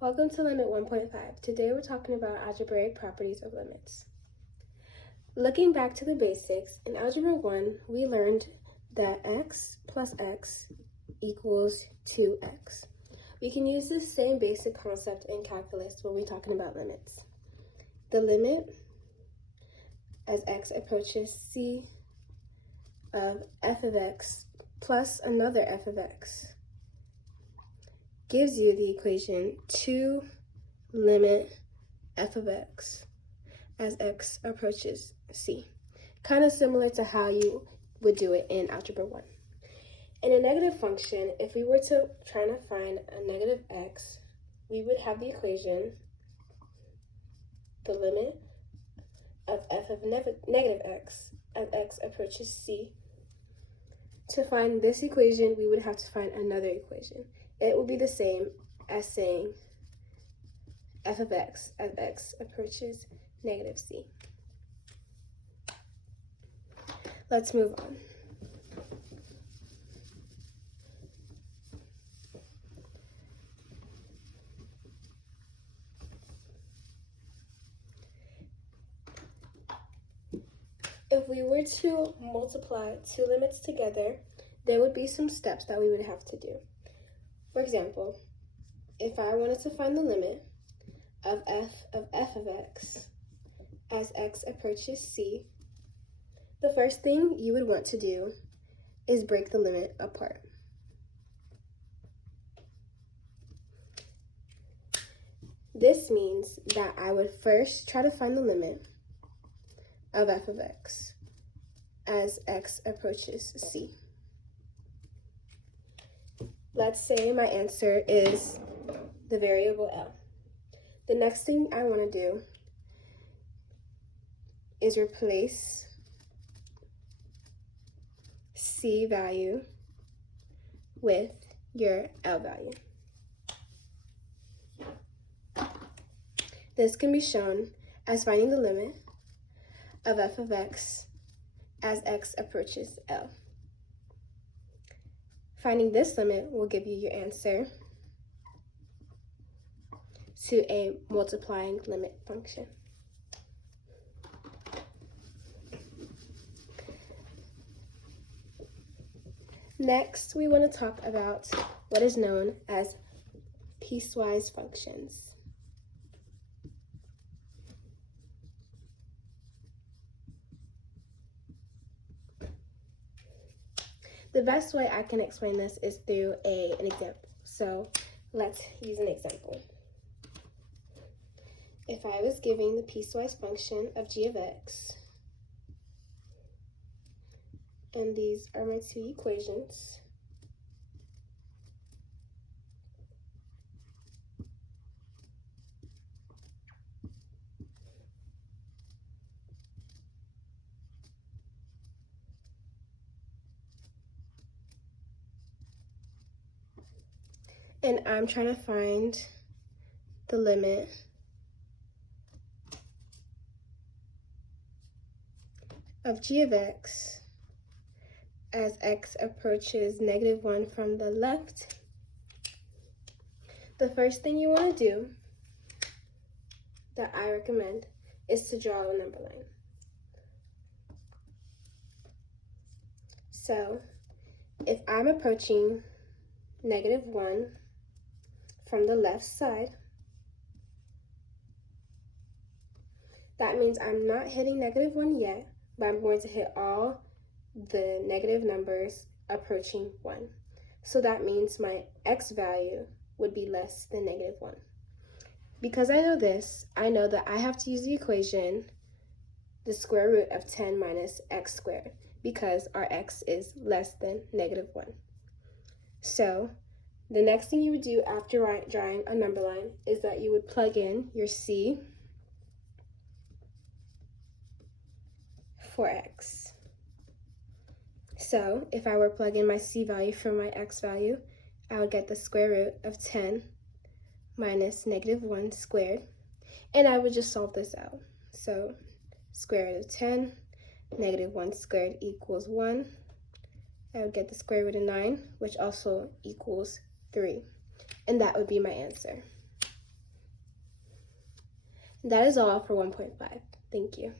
Welcome to Limit 1.5. Today we're talking about algebraic properties of limits. Looking back to the basics, in Algebra 1, we learned that x plus x equals 2x. We can use this same basic concept in calculus when we're talking about limits. The limit as x approaches c of f of x plus another f of x gives you the equation 2 limit f of x as x approaches c. Kind of similar to how you would do it in Algebra 1. In a negative function, if we were to try to find a negative x, we would have the equation, the limit of f of negative x as x approaches c. To find this equation, we would have to find another equation. It would be the same as saying f of x as x approaches negative c. Let's move on. If we were to multiply two limits together, there would be some steps that we would have to do. For example, if I wanted to find the limit of f of x as x approaches c, the first thing you would want to do is break the limit apart. This means that I would first try to find the limit of f of x as x approaches c. Let's say my answer is the variable L. The next thing I want to do is replace c value with your L value. This can be shown as finding the limit of f of x as x approaches L. Finding this limit will give you your answer to a multiplying limit function. Next, we want to talk about what is known as piecewise functions. The best way I can explain this is through an example. So let's use an example. If I was giving the piecewise function of g of x, and these are my two equations, and I'm trying to find the limit of g of x as x approaches negative 1 from the left. The first thing you want to do that I recommend is to draw a number line. So if I'm approaching negative 1 from the left side, that means I'm not hitting negative 1 yet, but I'm going to hit all the negative numbers approaching 1. So that means my x value would be less than negative 1. Because I know this, I know that I have to use the equation the square root of 10 minus x squared, because our x is less than negative 1. So the next thing you would do after drawing a number line is that you would plug in your c for x. So if I were to plug in my c value for my x value, I would get the square root of 10 minus negative 1 squared, and I would just solve this out. So square root of 10, negative 1 squared equals 1. I would get the square root of 9, which also equals 3. And that would be my answer. That is all for 1.5. Thank you.